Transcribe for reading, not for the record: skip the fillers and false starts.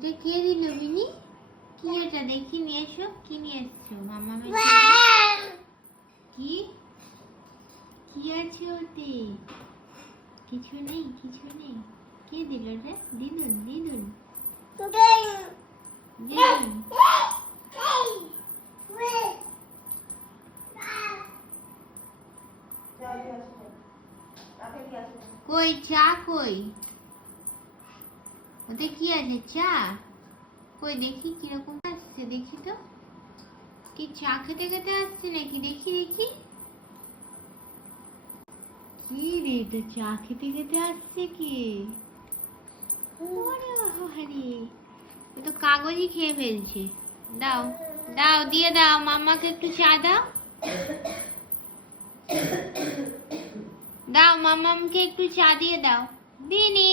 এটা কে দিল মিনি? কি এটা দেখি নিয়ে এসো। কি নিয়ে এসছো মামা? কি কি আছে ওতে? কিছু নেই, কিছু নেই। কে দিল রে? দিদুন, দিদুন, দিদুন। কই চা কই? ওতে কি আছে? চা কই দেখি কিরকম আসছে, দেখি তো। কি চা খেতে খেতে আসছে নাকি? দেখি দেখি। কি রে, এটা চা খেতে খেতে আসছে কি? ওরে বাবারে, ও তো কাগজই খেয়ে ফেলছে। দাও দাও, দিয়ে দাও মাম্মাকে একটু চা দাও। দাও মাম্মামকে একটু চা দিয়ে দাও। দিনি।